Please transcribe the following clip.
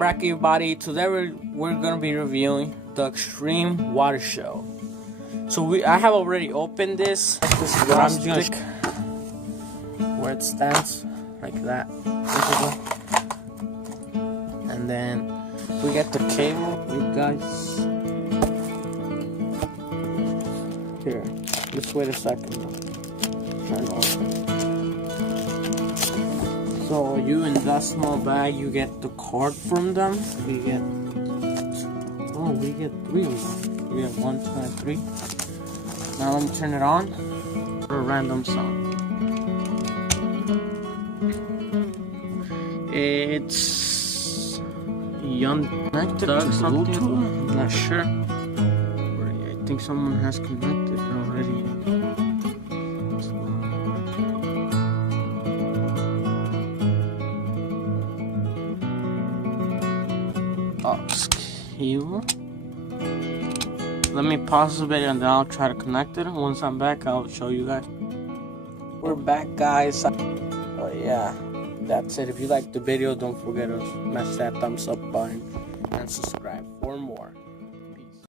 back, everybody. Today we're gonna be reviewing the Extreme Water Show. So I have already opened this. This is I'm just where it stands, like that. And then we get the cable. Wait, guys. Here, just wait a second. Turn open. So you in that small bag, you get the card from them. We get three of them. We have 1, 2, and 3. Now let me turn it on for a random song. It's connected to something. I'm not sure. I think someone has connected already. Cable. Let me pause the video and then I'll try to connect it. Once I'm back, I'll show you guys. We're back, guys. Oh yeah, that's it. If you liked the video, don't forget to smash that thumbs up button and subscribe for more.